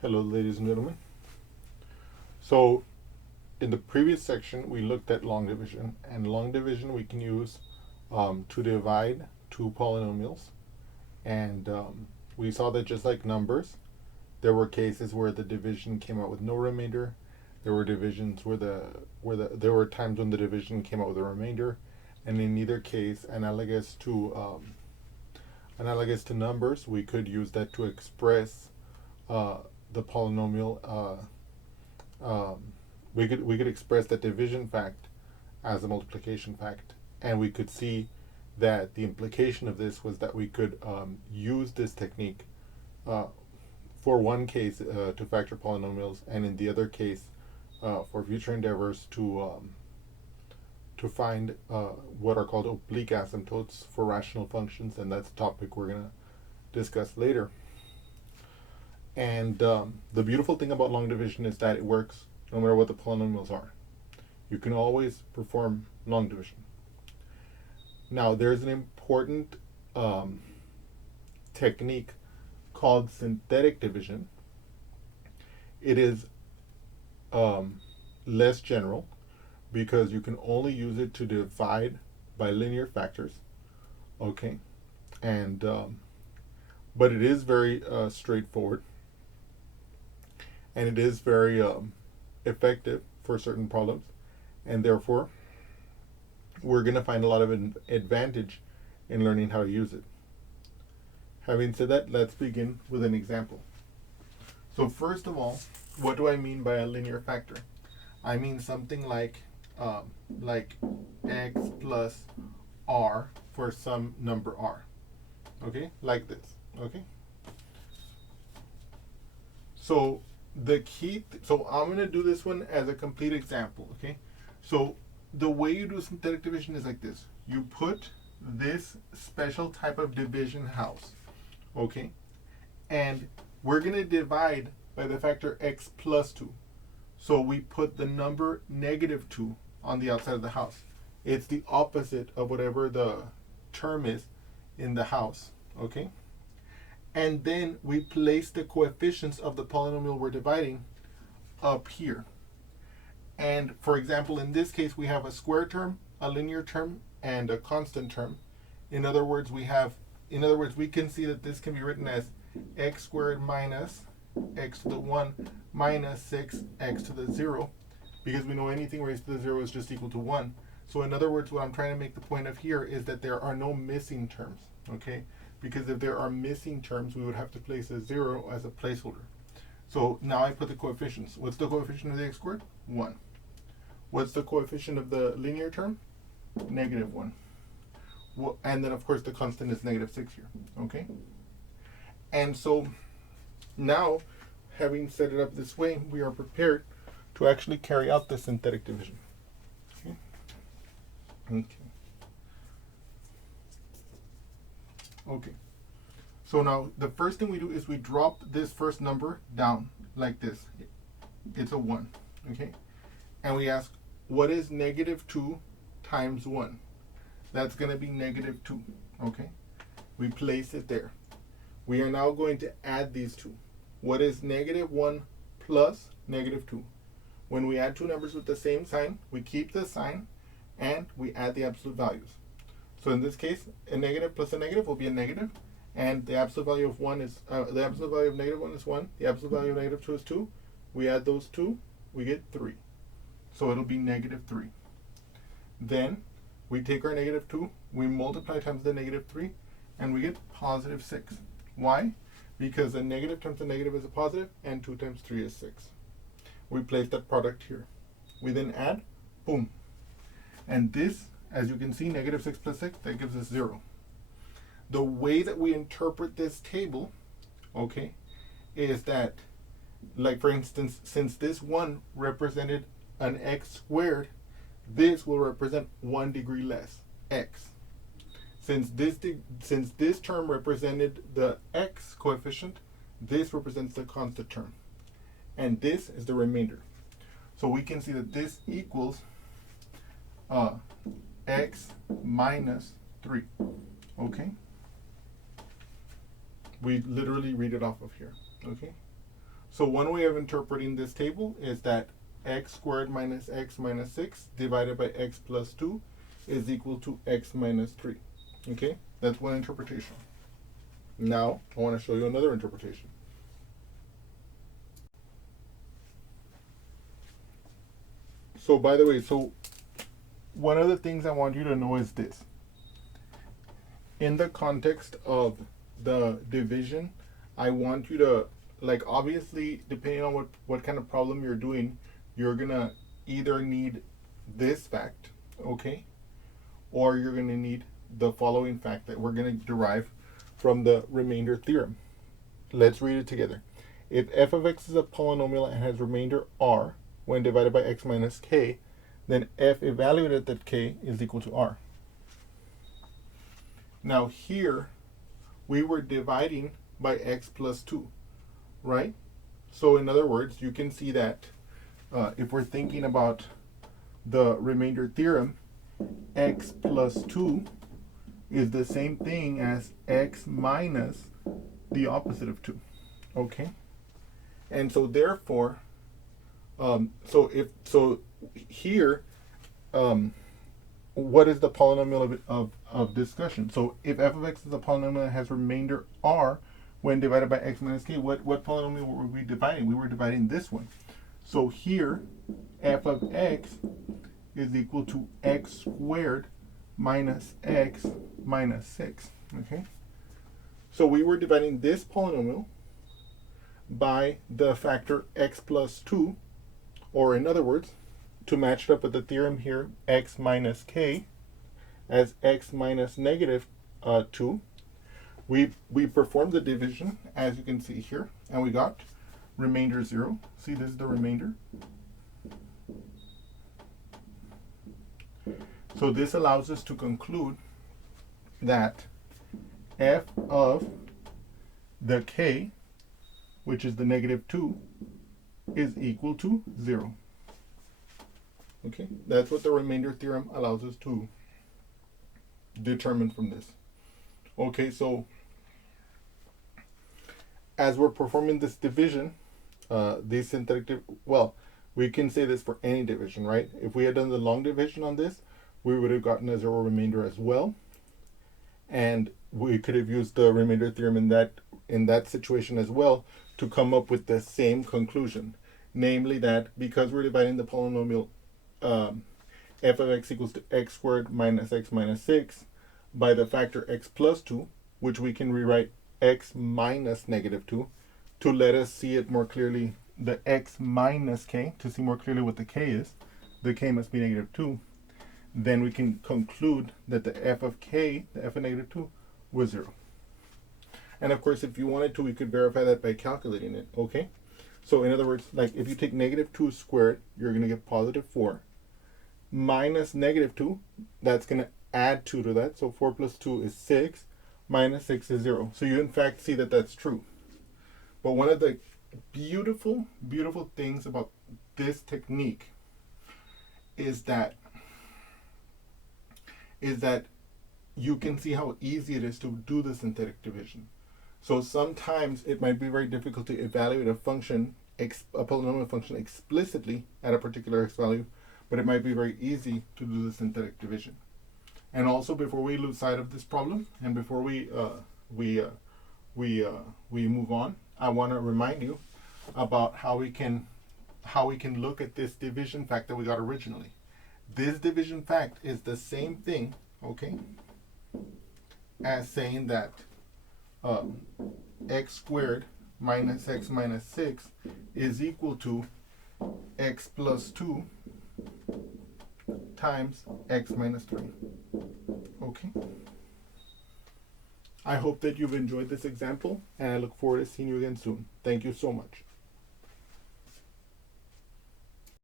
Hello, ladies and gentlemen. So, in the previous section, we looked at long division, and long division we can use to divide two polynomials. And we saw that just like numbers, there were cases where the division came out with no remainder. There were divisions where there were times when the division came out with a remainder, and in either case, analogous to numbers, we could use that to express the polynomial. We could express that division fact as a multiplication fact, and we could see that the implication of this was that we could use this technique for one case to factor polynomials, and in the other case for future endeavors to find what are called oblique asymptotes for rational functions, and that's a topic we're going to discuss later. And the beautiful thing about long division is that it works no matter what the polynomials are. You can always perform long division. Now, there's an important technique called synthetic division. It is less general because you can only use it to divide by linear factors. Okay, and but it is very straightforward, and it is very effective for certain problems, and therefore we're going to find a lot of advantage in learning how to use it. Having said that, let's begin with an example. So first of all, what do I mean by a linear factor? I mean something like x plus r for some number r. Okay, like this. Okay. So so I'm going to do this one as a complete example. Okay. So the way you do synthetic division is like this. You put this special type of division house. Okay. And we're going to divide by the factor x plus 2. So we put the number -2 on the outside of the house. It's the opposite of whatever the term is in the house. Okay. And then we place the coefficients of the polynomial we're dividing up here. And for example, in this case, we have a square term, a linear term, and a constant term. In other words, we can see that this can be written as x squared minus x to the 1 minus 6x to the 0, because we know anything raised to the 0 is just equal to 1. So in other words, what I'm trying to make the point of here is that there are no missing terms. Okay. Because if there are missing terms, we would have to place a 0 as a placeholder. So now I put the coefficients. What's the coefficient of the x squared? 1. What's the coefficient of the linear term? -1. And then, of course, the constant is -6 here. Okay? And so now, having set it up this way, we are prepared to actually carry out the synthetic division. Okay? Okay. Okay, so now the first thing we do is we drop this first number down like this. It's a 1, okay? And we ask, what is -2 times 1? That's going to be -2, okay? We place it there. We are now going to add these two. What is -1 plus -2? When we add two numbers with the same sign, we keep the sign and we add the absolute values. So in this case, a negative plus a negative will be a negative, and the absolute value of 1 is the absolute value of -1 is 1. The absolute value of -2 is 2. We add those two, we get 3. So it'll be -3. Then we take our -2, we multiply times the -3, and we get +6. Why? Because a negative times a negative is a positive, and 2 times 3 is 6. We place that product here. We then add, boom, and this, as you can see, -6 plus 6, that gives us 0. The way that we interpret this table, okay, is that, like for instance, since this 1 represented an x squared, this will represent 1 degree less, x. Since this term represented the x coefficient, this represents the constant term. And this is the remainder. So we can see that this equals x minus 3. Okay? We literally read it off of here. Okay? So one way of interpreting this table is that x squared minus x minus 6 divided by x plus 2 is equal to x minus 3. Okay, that's one interpretation. Now I want to show you another interpretation. So by the way, so one of the things I want you to know is this. In the context of the division, I want you to, like, obviously, depending on what kind of problem you're doing, you're going to either need this fact, okay, or you're going to need the following fact that we're going to derive from the remainder theorem. Let's read it together. If f of x is a polynomial and has remainder r when divided by x minus k, then f evaluated at k is equal to r. Now here, we were dividing by x plus 2, right? So in other words, you can see that if we're thinking about the remainder theorem, x plus 2 is the same thing as x minus the opposite of 2, okay? And so therefore, here, what is the polynomial of discussion? So if f of x is a polynomial that has remainder r when divided by x minus k, what polynomial were we dividing? We were dividing this one. So here, f of x is equal to x squared minus x minus 6, okay? So we were dividing this polynomial by the factor x plus 2, or in other words, to match it up with the theorem here, x minus k as x minus negative 2. We performed the division, as you can see here, and we got remainder 0. See, this is the remainder. So this allows us to conclude that f of the k, which is the negative 2, is equal to 0. Okay, that's what the remainder theorem allows us to determine from this. Okay, so as we're performing this division, these synthetic, well, we can say this for any division, right? If we had done the long division on this, we would have gotten a 0 remainder as well. And we could have used the remainder theorem in that situation as well to come up with the same conclusion. Namely that because we're dividing the polynomial f of x equals to x squared minus x minus 6 by the factor x plus 2, which we can rewrite x minus negative 2 to let us see it more clearly, the x minus k, to see more clearly what the k is. The k must be negative 2. Then we can conclude that the f of k, the f of negative 2, was 0. And of course, if you wanted to, we could verify that by calculating it, okay? So in other words, like if you take negative 2 squared, you're going to get positive 4. Minus negative 2, that's going to add 2 to that. So 4 plus 2 is 6. Minus 6 is 0. So you in fact see that that's true. But one of the beautiful, beautiful things about this technique is that you can see how easy it is to do the synthetic division. So sometimes it might be very difficult to evaluate a function, a polynomial function explicitly at a particular x value, but it might be very easy to do the synthetic division. And also, before we lose sight of this problem, and before we move on, I want to remind you about how we can look at this division fact that we got originally. This division fact is the same thing, okay, as saying that x squared minus x minus 6 is equal to x plus 2 times x minus 3. Okay. I hope that you've enjoyed this example, and I look forward to seeing you again soon. Thank you so much.